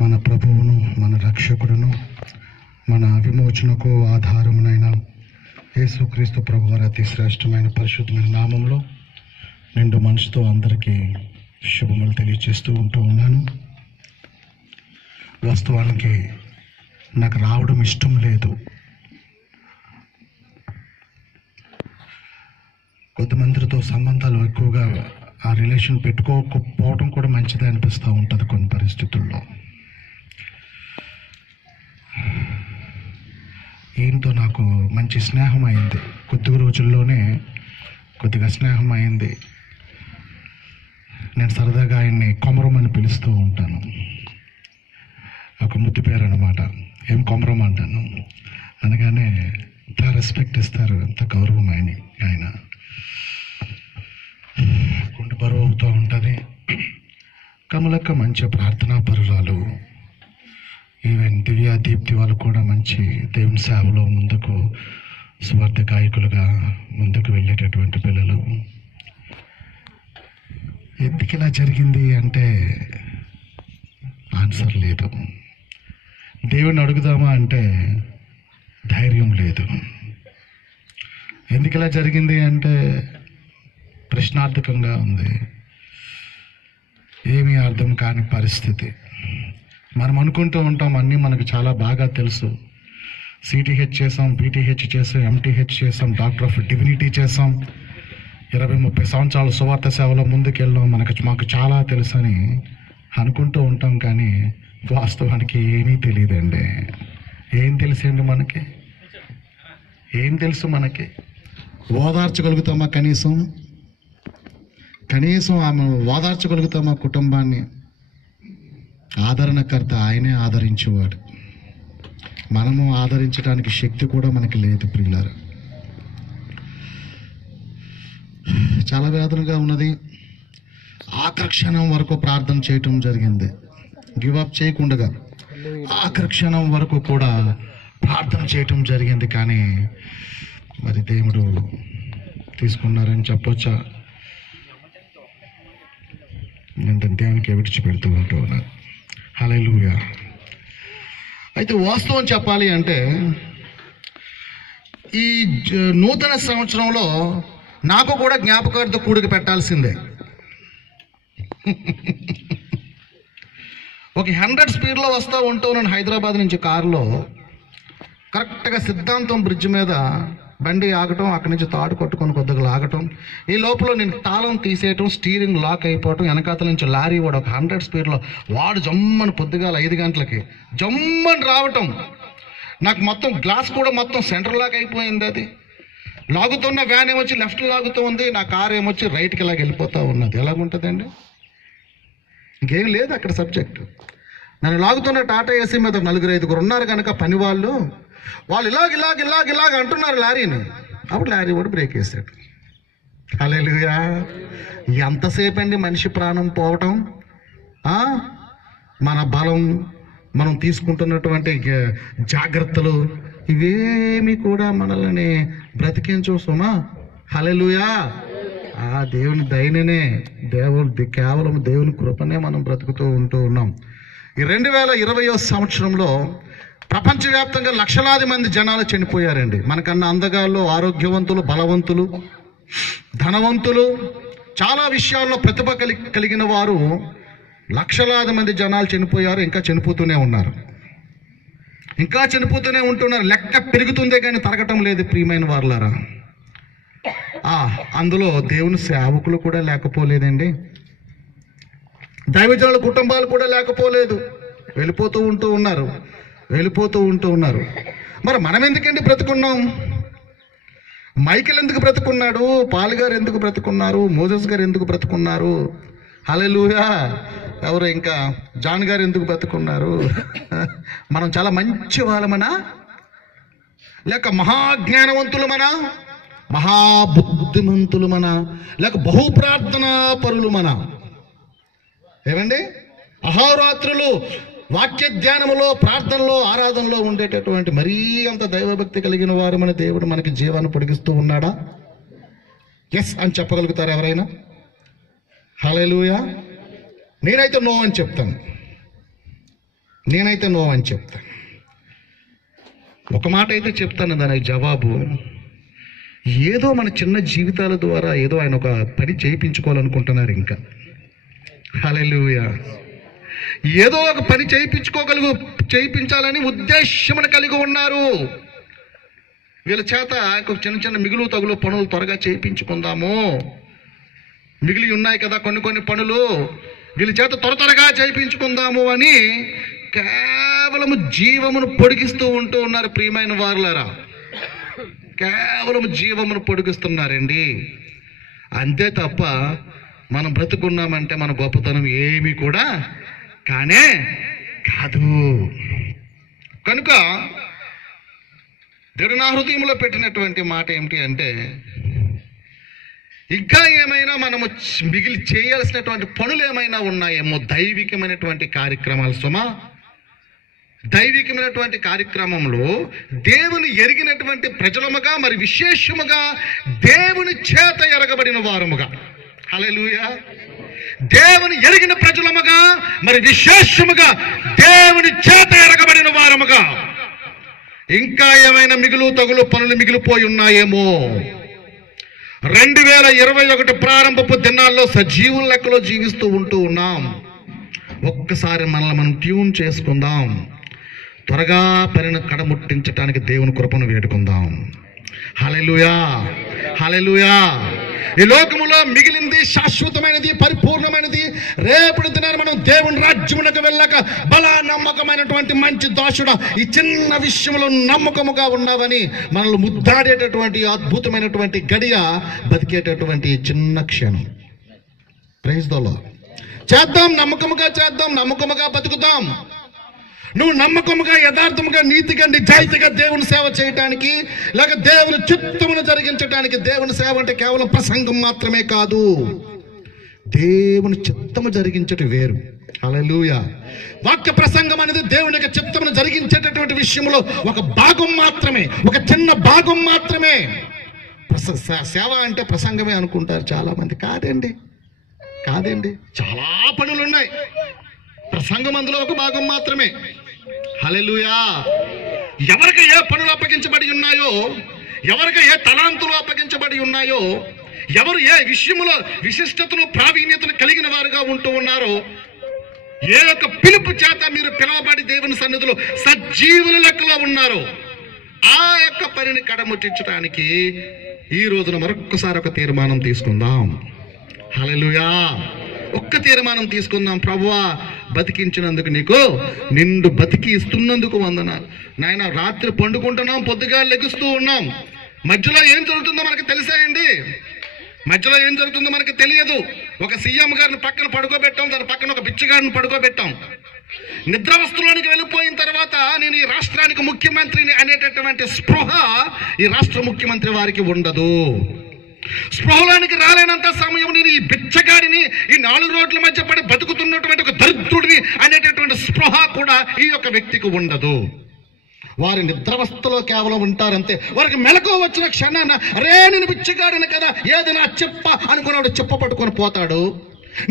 మన ప్రభువును, మన రక్షకుడును, మన విమోచనకు ఆధారమునైన యేసుక్రీస్తు ప్రభువారి అతి శ్రేష్టమైన పరిశుద్ధమైన నామంలో నిండు మనసుతో అందరికీ శుభములు తెలియజేస్తూ ఉన్నాను. వాస్తవానికి నాకు రావడం ఇష్టం లేదు. కొంతమందితో సంబంధాలు ఎక్కువగా ఆ రిలేషన్ పెట్టుకోకపోవడం కూడా మంచిదే అనిపిస్తూ ఉంటుంది కొన్ని పరిస్థితుల్లో. ఈయనతో నాకు మంచి స్నేహం అయింది, కొద్ది రోజుల్లోనే కొద్దిగా స్నేహం అయింది. నేను సరదాగా ఆయన్ని కొమరం అని పిలుస్తూ ఉంటాను. ఒక ముద్దు పేరు అన్నమాట. ఏం కొమరం అంటాను అనగానే అంత రెస్పెక్ట్ ఇస్తారు, అంత గౌరవం ఆయన. గుండె బరువు అవుతూ ఉంటుంది. కమలక్క మంచి ప్రార్థనా పరురాలు. ఈవెన్ దివ్య దీప్తి వాళ్ళు కూడా మంచి దేవుని సేవలో ముందుకు స్వార్థ గాయకులుగా ముందుకు వెళ్ళేటటువంటి పిల్లలు. ఎందుకు ఇలా జరిగింది అంటే ఆన్సర్ లేదు. దేవుని అడుగుదామా అంటే ధైర్యం లేదు. ఎందుకు ఇలా జరిగింది అంటే ప్రశ్నార్థకంగా ఉంది. ఏమీ అర్థం కాని పరిస్థితి. మనం అనుకుంటూ ఉంటాం అన్నీ మనకు చాలా బాగా తెలుసు. సిటీహెచ్ చేసాం, పీటీహెచ్ చేసాం, ఎంటీహెచ్ చేసాం, డాక్టర్ ఆఫ్ డివినిటీ చేసాం, 20-30 సంవత్సరాలు సువార్త సేవలో ముందుకెళ్ళాం, మాకు చాలా తెలుసు అని అనుకుంటూ ఉంటాం. కానీ వాస్తవానికి ఏమీ తెలియదండి. ఏం తెలుసండి మనకి? ఏం తెలుసు మనకి? ఓదార్చగలుగుతామా? కనీసం ఆమె ఓదార్చగలుగుతామా? కుటుంబాన్ని ఆదరణకర్త ఆయనే ఆదరించేవాడు. మనము ఆదరించడానికి శక్తి కూడా మనకి లేదు ప్రియులారా. చాలా వేదనగా ఉన్నది. ఆఖరి క్షణం వరకు ప్రార్థన చేయటం జరిగింది. గివప్ చేయకుండా ఆఖరి క్షణం వరకు కూడా ప్రార్థన చేయటం జరిగింది. కానీ మరి దేవుడు తీసుకున్నారని చెప్పొచ్చా? నేను దేవునికి విడిచిపెడుతూ ఉంటూ ఉన్నాను. హల్లెలూయా. అయితే వాస్తవం చెప్పాలి అంటే ఈ నూతన సంవత్సరంలో నాకు కూడా జ్ఞాపకార్థ కూడిక పెట్టాల్సిందే. ఒక 100 స్పీడ్లో వస్తూ ఉంటూ నేను హైదరాబాద్ నుంచి కారులో కరెక్ట్గా సిద్ధాంతం బ్రిడ్జ్ మీద బండి ఆగటం, అక్కడి నుంచి తాడు కొట్టుకొని కొద్దిగా లాగటం, ఈ లోపల నేను తాళం తీసేయటం, స్టీరింగ్ లాక్ అయిపోవటం, వెనకాతల నుంచి లారీ వాడు ఒక 100 స్పీడ్లో వాడు జమ్మని పొద్దుగాల 5 గంటలకి జమ్మని రావటం. నాకు మొత్తం గ్లాస్ కూడా మొత్తం సెంటర్ లాక్ అయిపోయింది. అది లాగుతున్న వ్యాన్ ఏమొచ్చి లెఫ్ట్ లాగుతూ ఉంది, నా కారు ఏమొచ్చి రైట్కి ఇలాగ వెళ్ళిపోతూ ఉన్నది. ఎలాగుంటుందండి? ఇంకేం లేదు అక్కడ సబ్జెక్టు. నన్ను లాగుతున్న టాటా ఏసీ మీద 4-5 ఉన్నారు కనుక పని వాళ్ళు ఇలాగ అంటున్నారు లారీని. అప్పుడు లారీ వాడు బ్రేక్ వేసాడు. హల్లెలూయా. ఎంతసేపు అండి మనిషి ప్రాణం పోవటం? మన బలం, మనం తీసుకుంటున్నటువంటి జాగ్రత్తలు ఇవేమి కూడా మనల్ని బ్రతికించు సుమా. హల్లెలూయా. ఆ దేవుని దయనే, కేవలం దేవుని కృపనే మనం బ్రతుకుతూ ఉన్నాం. ఈ 2020వ సంవత్సరంలో ప్రపంచవ్యాప్తంగా లక్షలాది మంది జనాలు చనిపోయారండి. మనకన్నా అందగాళ్ళు, ఆరోగ్యవంతులు, బలవంతులు, ధనవంతులు, చాలా విషయాల్లో ప్రతిభ కలిగిన వారు లక్షలాది మంది జనాలు చనిపోయారు. ఇంకా చనిపోతూనే ఉన్నారు. లెక్క పెరుగుతుందే కానీ తరగటం లేదు ప్రియమైన వారులారా. అందులో దేవుని సేవకులు కూడా లేకపోలేదండి. దైవజనుల కుటుంబాలు కూడా లేకపోలేదు. వెళ్ళిపోతూ ఉన్నారు. మరి మనం ఎందుకండి బ్రతుకున్నాం? మైకేల్ ఎందుకు బ్రతుకున్నాడు? పాల్ గారు ఎందుకు బ్రతుకున్నారు? మోజెస్ గారు ఎందుకు బ్రతుకున్నారు? హల్లెలూయా. ఎవరు ఇంకా జాన్ గారు ఎందుకు బ్రతుకున్నారు? మనం చాలా మంచి వాళ్ళమనా, లేక మహాజ్ఞానవంతులమనా, మహాబుద్ధిమంతులమనా, లేక బహుప్రార్థనా పరులమనా? ఏమండి? అహోరాత్రులు వాక్య ధ్యానములో, ప్రార్థనలో, ఆరాధనలో ఉండేటటువంటి మరీ అంత దైవభక్తి కలిగిన వారు మన దేవుడు మనకి జీవాన్ని పొడిగిస్తూ ఉన్నాడా? ఎస్ అని చెప్పగలుగుతారు ఎవరైనా? హల్లెలూయా. నేనైతే నో అని చెప్తాను. నేనైతే నో అని చెప్తాను. ఒక మాట అయితే చెప్తాను, దానికి జవాబు ఏదో మన చిన్న జీవితాల ద్వారా ఏదో ఆయన ఒక పని చేయించుకోవాలనుకుంటున్నారు. ఇంకా హల్లెలూయా. ఏదో ఒక పని చేయించాలని ఉద్దేశమును కలిగి ఉన్నారు. వీళ్ళ చేత చిన్న చిన్న మిగులు తగులు పనులు త్వరగా చేయించుకుందాము, మిగిలి ఉన్నాయి కదా కొన్ని పనులు, వీళ్ళ చేత త్వరగా చేయించుకుందాము అని కేవలము జీవమును పొడిగిస్తూ ఉంటూ ఉన్నారు. ప్రియమైన వారులారా, కేవలం జీవమును పొడిగిస్తున్నారండి. అంతే తప్ప మనం బ్రతుకున్నామంటే మన గొప్పతనం ఏమీ కూడా కానే కాదు. కనుక దేవుడు నా హృదయంలో పెట్టినటువంటి మాట ఏమిటి అంటే, ఇంకా ఏమైనా మనము మిగిలి చేయాల్సినటువంటి పనులు ఏమైనా ఉన్నాయేమో, దైవికమైనటువంటి కార్యక్రమాలు. సుమా, దైవికమైనటువంటి కార్యక్రమంలో దేవుని ఎరిగినటువంటి ప్రజలముగా, మరి విశేషముగా దేవుని చేత ఎరగబడిన వారముగా, హల్లెలూయా, దేవుని ఎరిగిన ప్రజలముగా, మరి విశేషముగా దేవుని చేత ఎరగబడిన వారముగా ఇంకా ఏమైనా మిగులు తగులు పనులు మిగిలిపోయి ఉన్నాయేమో. 2021 ప్రారంభపు దినాల్లో సజీవుల లెక్కలో జీవిస్తూ ఉంటూ ఉన్నాం. ఒక్కసారి మనల్ని మనం ట్యూన్ చేసుకుందాం. త్వరగా పనిని కడముట్టించడానికి దేవుని కృపను వేడుకుందాం. హల్లెలూయా, హల్లెలూయా. ఈ లోకములో మిగిలింది శాశ్వతమైనది, పరిపూర్ణమైనది. రేపటి దినాన్ని మనం దేవుని రాజ్యమునకు వెళ్ళక, బలా నమ్మకమైనటువంటి మంచి దాసుడా, ఈ చిన్న విషయంలో నమ్మకముగా ఉన్నావని మనల్ని ముద్దాడేటటువంటి అద్భుతమైనటువంటి గడియ, బతికేటటువంటి చిన్న క్షణం. Praise the Lord. చేద్దాం, నమ్మకముగా చేద్దాం, నమ్మకముగా బతుకుతాం. నువ్వు నమ్మకముగా, యథార్థముగా, నీతిగా, నిజాయితీగా దేవుని సేవ చేయటానికి, లేక దేవుని చిత్తమును జరిగించడానికి. దేవుని సేవ అంటే కేవలం ప్రసంగం మాత్రమే కాదు, దేవుని చిత్తము జరిగించటం వేరు. హల్లెలూయా. వాక్య ప్రసంగం అనేది దేవుని యొక్క చిత్తమును జరిగించేటటువంటి విషయంలో ఒక భాగం మాత్రమే, ఒక చిన్న భాగం మాత్రమే. సేవ అంటే ప్రసంగమే అనుకుంటారు చాలా మంది. కాదండి, చాలా పనులు ఉన్నాయి. ప్రసంగం అందులో ఒక భాగం మాత్రమే. హల్లెలూయా. ఎవరికి ఏ పనులు అప్పగించబడి ఉన్నాయో, ఎవరికి ఏ తలాంతులు అప్పగించబడి ఉన్నాయో, ఎవరు ఏ విషయములో విశిష్టతను, ప్రావీణ్యతను కలిగిన వారుగా ఉంటూ ఉన్నారో, ఏ యొక్క పిలుపు చేత మీరు పిలువబడి దేవుని సన్నిధిలో సజీవుల లెక్కలో ఉన్నారో, ఆ యొక్క పనిని కడముట్టించడానికి ఈ రోజున మరొక్కసారి ఒక తీర్మానం తీసుకుందాం. హల్లెలూయా. ఒక్క తీర్మానం తీసుకుందాం. ప్రభువా, బతికించినందుకు నీకు, నిండు బతికి ఇస్తున్నందుకు వందనాలు నాయన. రాత్రి పండుకుంటున్నాం, పొద్దుగా లెగుస్తూ ఉన్నాం. మధ్యలో ఏం జరుగుతుందో మనకు తెలిసాయండి? మధ్యలో ఏం జరుగుతుందో మనకు తెలియదు. ఒక సీఎం గారిని పక్కన పడుకోబెట్టాం, దాని పక్కన ఒక బిచ్చగారిని పడుకోబెట్టాం. నిద్రావస్థలోనికి వెళ్ళిపోయిన తర్వాత నేను ఈ రాష్ట్రానికి ముఖ్యమంత్రిని అనేటటువంటి స్పృహ ఈ రాష్ట్ర ముఖ్యమంత్రి వారికి ఉండదు. స్పృహలోనికి రాలేనంత సమయం నేను ఈ బిచ్చగాడిని, ఈ 4 రోడ్ల మధ్య పడి బతుకుతున్నటువంటి ఒక దరిద్రుడిని అనేటటువంటి స్పృహ కూడా ఈ యొక్క వ్యక్తికి ఉండదు. వారి నిద్రావస్థలో కేవలం ఉంటారంతే. వారికి మెలకు వచ్చిన క్షణాన, అరే నేను బిచ్చగాడిని కదా, ఏది నా చెప్ప అనుకున్నాడు, చెప్ప పట్టుకొని పోతాడు.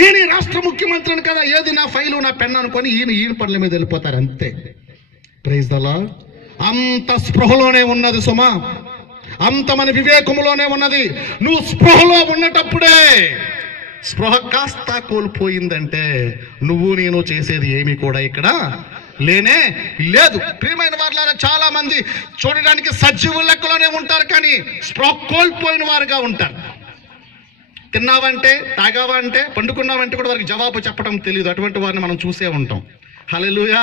నేను ఈ రాష్ట్ర ముఖ్యమంత్రిని కదా, ఏది నా ఫైలు, నా పెన్ అనుకొని ఈయన పనుల మీద వెళ్ళిపోతారు అంతే. Praise the Lord. అంత స్పృహలోనే ఉన్నది సుమా, అంత మన వివేకములోనే ఉన్నది. నువ్వు స్పృహలో ఉన్నటప్పుడే, స్పృహ కాస్త కోల్పోయిందంటే నువ్వు నేను చేసేది ఏమీ కూడా ఇక్కడ లేనే లేదు. ప్రియమైన వారులారా, చాలా మంది చూడడానికి సజీవుల లెక్కలోనే ఉంటారు, కానీ స్పృహ కోల్పోయిన వారుగా ఉంటారు. తిన్నావంటే, తాగావంటే, పండుకున్నావంటే కూడా వారికి జవాబు చెప్పడం తెలియదు. అటువంటి వారిని మనం చూసే ఉంటాం. హల్లెలూయా.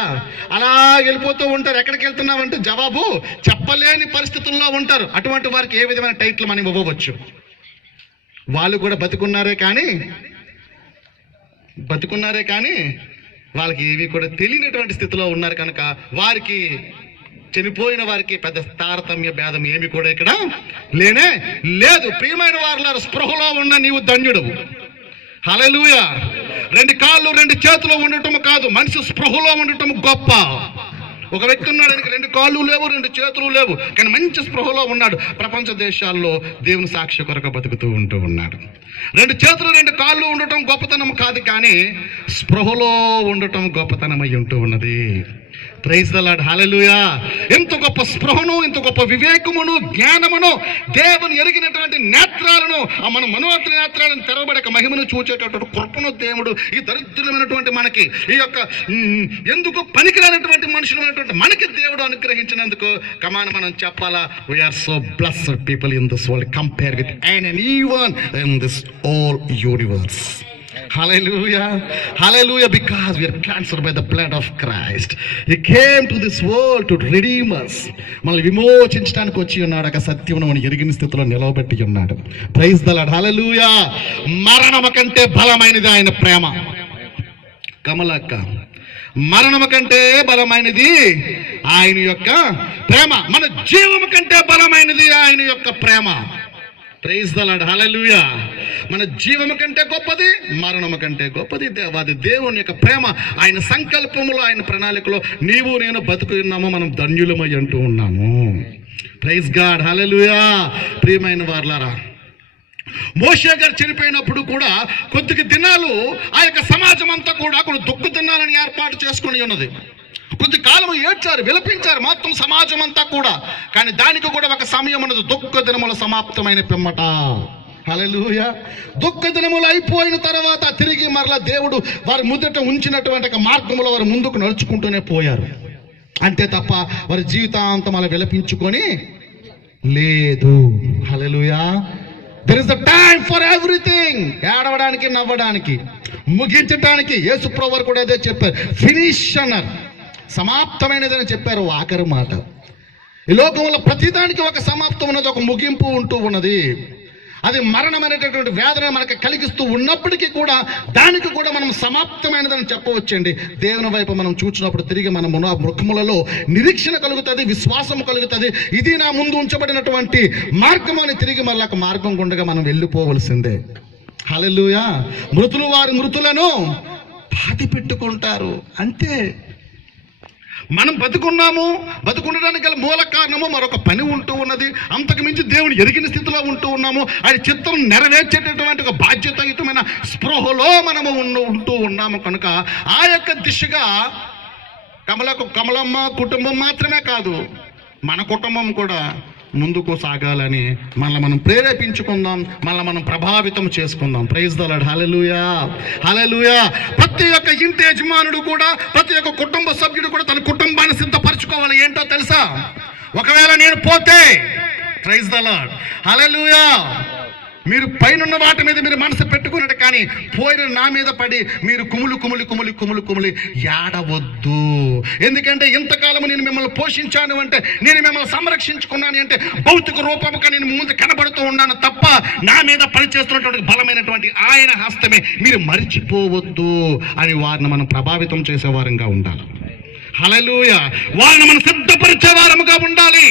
అలా వెళ్ళిపోతూ ఉంటారు. ఎక్కడికి వెళ్తున్నామంటే జవాబు చెప్పలేని పరిస్థితుల్లో ఉంటారు. అటువంటి వారికి ఏ విధమైన టైటిల్ మనం ఇవ్వవచ్చు? వాళ్ళు కూడా బతుకున్నారే కానీ వాళ్ళకి ఏవి కూడా తెలియనటువంటి స్థితిలో ఉన్నారు. కనుక వారికి, చనిపోయిన వారికి పెద్ద తారతమ్య భేదం ఏమి కూడా ఇక్కడ లేనే లేదు. ప్రియమైన వారులారా, స్పృహలో ఉన్న నీవు ధన్యుడవు. హల్లెలూయా. 2 కాళ్ళు 2 చేతులు ఉండటం కాదు, మనిషి స్పృహలో ఉండటం గొప్ప. ఒక వ్యక్తి ఉన్నాడు, ఆయనకి 2 కాళ్ళు లేవు, 2 చేతులు లేవు, కానీ మంచి స్పృహలో ఉన్నాడు. ప్రపంచ దేశాల్లో దేవుని సాక్షి కొరకు బతుకుతూ ఉన్నాడు. 2 చేతులు 2 కాళ్ళు ఉండటం గొప్పతనం కాదు, కానీ స్పృహలో ఉండటం గొప్పతనమై ఉన్నది. ప్రైజ్ ది లార్డ్, హల్లెలూయా. ఎంత గొప్ప స్పృహను, ఎంత గొప్ప వివేకమును, జ్ఞానమును, దేవుని ఎరిగినటువంటి నేత్రాలను, ఆ మన మనోహర నేత్రాలను తెరవబడక మహిమను చూచేటటువంటి కృపను దేవుడు ఈ దరిద్రమైనటువంటి మనకి, ఈ యొక్క ఎందుకు పనికిరానటువంటి మనుషులైనటువంటి మనకి దేవుడు అనుగ్రహించినందుకు మనం చెప్పాలా, we are so blessed people in this world compare with anyone in this all universe. Hallelujah, hallelujah, because we are cleansed by the blood of Christ. He came to this world to redeem us. మనల్ని విమోచించడానికి వచ్చి ఉన్నాడు. ఒక సత్యమును మనం ఎరిగిన స్థితిలో నిలవబెట్టి ఉన్నాడు. Praise the lord, హల్లెలూయా. మరణము కంటే బలమైనది ఆయన ప్రేమ. కమలక్క, మరణము కంటే బలమైనది ఆయన యొక్క ప్రేమ. మన జీవము కంటే బలమైనది ఆయన యొక్క ప్రేమ. ప్రైజ్ ది లార్డ్, హల్లెలూయా. మన జీవము కంటే గొప్పది, మరణము కంటే గొప్పది అది దేవుని యొక్క ప్రేమ. ఆయన సంకల్పములో, ఆయన ప్రణాళికలో నీవు నేను బతుకున్నాము, మనం ధన్యులమై అంటూ ఉన్నాము. ప్రైజ్ గాడ్, హల్లెలూయా. ప్రియమైన వారలారా, మోషే గారు చనిపోయినప్పుడు కూడా కొద్ది దినాలు ఆ యొక్క సమాజం అంతా కూడా దుఃఖ దినాలను ఏర్పాటు చేసుకుని ఉన్నది. కొద్ది కాలం ఏడ్చారు, విలపించారు మొత్తం సమాజం అంతా కూడా. కానీ దానికి కూడా ఒక సమయం ఉన్నది, దుఃఖ దినముల సమాప్తమైన పిమ్మట. హల్లెలూయా. దుఃఖ దినములు అయిపోయిన తర్వాత తిరిగి మరలా దేవుడు వారి ముందట ఉంచినటువంటి ఒక మార్గంలో వారు ముందుకు నడుచుకుంటూనే పోయారు. అంతే తప్ప వారి జీవితాంతం అలా విలపించుకొని లేదు. హల్లెలూయా. There is a time for everything. ఏడవడానికి, నవ్వడానికి, ముగించడానికి. యేసు ప్రభువు కూడా అదే చెప్పారు, ఫినిష్ అన్నారు, సమాప్తమైనదని చెప్పారు. ఆఖరి మాట. ఈ లోకంలో ప్రతిదానికి ఒక సమాప్తం ఉన్నది, ఒక ముగింపు ఉంటూ ఉన్నది. అది మరణం అనేటటువంటి వేదన మనకు కలిగిస్తూ ఉన్నప్పటికీ కూడా దానికి కూడా మనం సమాప్తమైనదని చెప్పవచ్చండి. దేవుని వైపు మనం చూసినప్పుడు తిరిగి మన ముఖములలో నిరీక్షణ కలుగుతుంది, విశ్వాసం కలుగుతుంది. ఇది నా ముందు ఉంచబడినటువంటి మార్గం అని తిరిగి మళ్ళీ ఒక మార్గం గుండగా మనం వెళ్ళిపోవలసిందే. హల్లెలూయా. మృతులు వారి మృతులను పాతి పెట్టుకుంటారు, అంతే. మనం బతుకున్నాము, బతుకుండడానికి గల మూల కారణము మరొక పని ఉంటూ ఉన్నది. అంతకు మించి దేవుని ఎరిగిన స్థితిలో ఉంటూ ఉన్నాము. ఆయన చిత్తం నెరవేర్చేటటువంటి ఒక బాధ్యతాయుతమైన స్పృహలో మనము ఉంటూ ఉన్నాము. కనుక ఆ యొక్క దిశగా కమలమ్మ కుటుంబం మాత్రమే కాదు, మన కుటుంబం కూడా ముందుకు సాగాలని మనం ప్రేరేపించుకుందాం, మనం ప్రభావితం చేసుకుందాం. ప్రైజ్ ది లార్డ్, హల్లెలూయా, హల్లెలూయా. ప్రతి ఒక్క ఇంటి యజమానుడు కూడా, ప్రతి ఒక్క కుటుంబ సభ్యుడు కూడా తన కుటుంబాన్ని సిద్ధపరచుకోవాలి. ఏంటో తెలుసా? ఒకవేళ నేను పోతే, ప్రైజ్ ది లార్డ్, హల్లెలూయా, మీరు పైనున్న వాటి మీద మీరు మనసు పెట్టుకున్నట్టు, కానీ పోయిన నా మీద పడి మీరు కుములి ఏడవద్దు. ఎందుకంటే ఇంతకాలము నేను మిమ్మల్ని పోషించాను అంటే, నేను మిమ్మల్ని సంరక్షించుకున్నాను అంటే భౌతిక రూపముగా నేను ముందు కనబడుతూ ఉన్నాను తప్ప నా మీద పనిచేస్తున్నటువంటి బలమైనటువంటి ఆయన హస్తమే మీరు మరిచిపోవద్దు అని వారిని మనం ప్రభావితం చేసేవారంగా ఉండాలి. హల్లెలూయా. వారిని మనం సిద్ధపరిచే వారముగా ఉండాలి.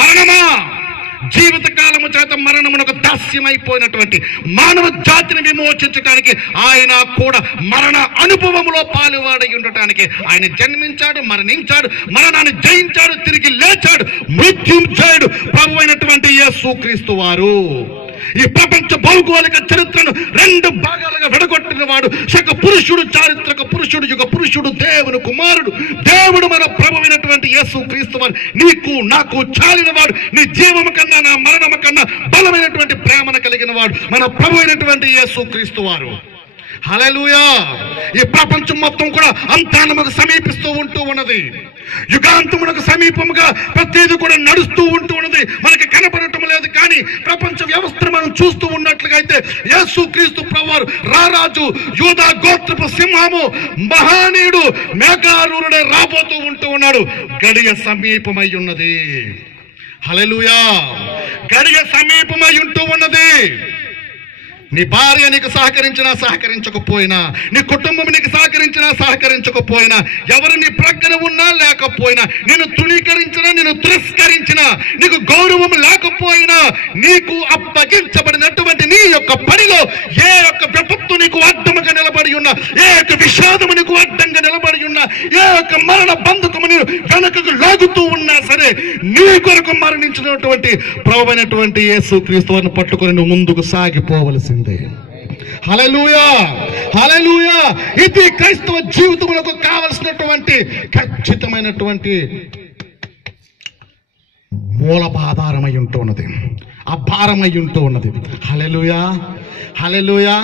మరణమా, జీవితకాలము చేత మరణమునకు దాస్యమైపోయినటువంటి మానవ జాతిని విమోచించడానికి ఆయన కూడా మరణ అనుభవములో పాలువాడై ఉండటానికి ఆయన జన్మించాడు, మరణించాడు, మరణాన్ని జయించాడు, తిరిగి లేచాడు, మృత్యుంజయుడు ప్రభు అయినటువంటి యేసుక్రీస్తు వారు. ఈ ప్రపంచ భౌగోళిక చరిత్రను 2 భాగాలుగా విడగొట్టిన వాడు, శక పురుషుడు, చారిత్రక పురుషుడు, యుగ పురుషుడు, దేవుని కుమారుడు, దేవుడు మన ప్రభువైనటువంటి యేసుక్రీస్తు వారు. నీకు నాకు చాలిన వాడు, నీ జీవము కన్నా నా మరణము కన్నా బలమైనటువంటి ప్రేమను కలిగిన వాడు మన ప్రభువైనటువంటి యేసుక్రీస్తు వారు. హల్లెలూయా. ఈ ప్రపంచం మొత్తం కూడా అంతానముకు సమీపిస్తూ ఉంటూ ఉన్నది. యుగాంతమునకు సమీపముగా ప్రతిదీ కూడా నడుస్తూ ఉంటూ ఉన్నది. మనకి కనపడటం లేదు, కానీ ప్రపంచ వ్యవస్థను మనం చూస్తూ ఉన్నట్లుగా అయితే యేసుక్రీస్తు ప్రభువారు రారాజు, యూదా గోత్రపు సింహము, మహానీయుడు, మేఘారూఢుడే రాబోతూ ఉంటూ ఉన్నాడు. గడియ సమీపమై ఉన్నది. హల్లెలూయా. గడియ సమీపమై ఉంటూ ఉన్నది. నీ భార్య నీకు సహకరించినా సహకరించకపోయినా, నీ కుటుంబం నీకు సహకరించినా సహకరించకపోయినా, ఎవరు నీ ప్రక్కన ఉన్నా లేకపోయినా, నేను తృణీకరించినా నేను తిరస్కరించినా, నీకు గౌరవం లేకపోయినా, నీకు అప్పగించబడినటువంటి నీ యొక్క పనిలో ఏ యొక్క విపత్తు నీకు అడ్డముగా నిలబడి ఉన్నా, ఏ యొక్క విషాదము నీకు అడ్డంగా నిలబడి ఉన్నా, ఏ యొక్క మరణ బంధకము నీ నిన్ను వెనకకు లాగుతూ ఉన్నా సరే నీ కొరకు మరణించినటువంటి ప్రభువైనటువంటి యేసుక్రీస్తు వారిని పట్టుకొని నువ్వు ముందుకు సాగిపోవలసిందే. హల్లెలూయా, హల్లెలూయా. ఇది క్రైస్తవ జీవితములకు కావలసినటువంటి ఖచ్చితమైనటువంటి మూలపాధారమై ఉంటూ ఉన్నది, ఆ భారమై ఉంటూ ఉన్నది. హల్లెలూయా, హల్లెలూయా.